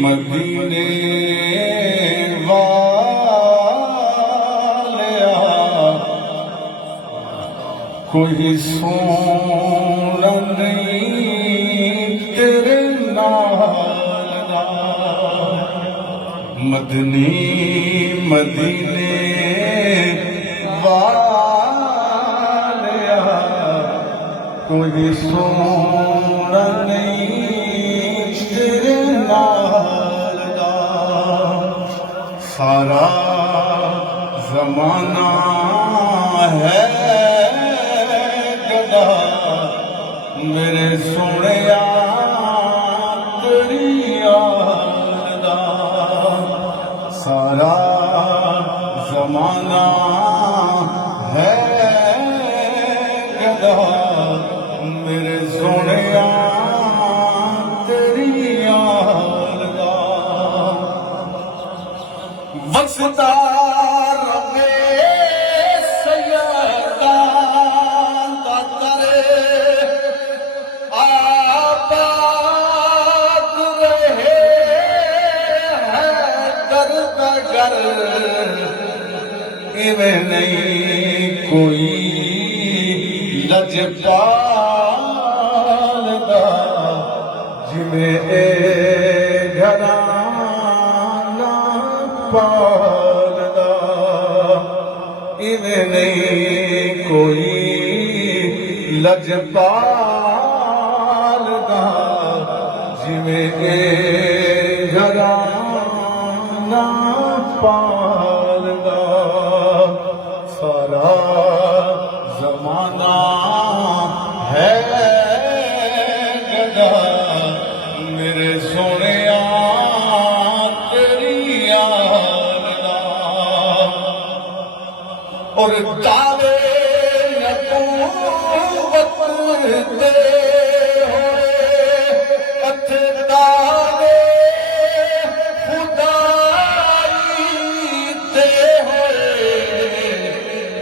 مدینے والیا کوئی سونا نہیں تیرے نال دا مدینے والیا کوئی سونا نہیں تیرے نال دا سارا زمانہ ہے گدا میرے سونیا تیری یاد دا سارا زمانہ ہے گدا میرے سونیا تیری یاد دا وسطا ربے سیدہ دا کرے آباد رہے ہے در بگر ایویں نہیں کوئی لجپال دا جویں اے گھرانا پال دا ایویں نہیں کوئی لجپال دا جویں اے گھرانا پال دا سارا زمانہ ہے گدا میرے سونیا تیری یاد دا اور دعوے نبوت دے ہوئے اتھے دعوے خدائی دے ہوئے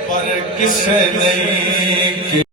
پر کسے نہیں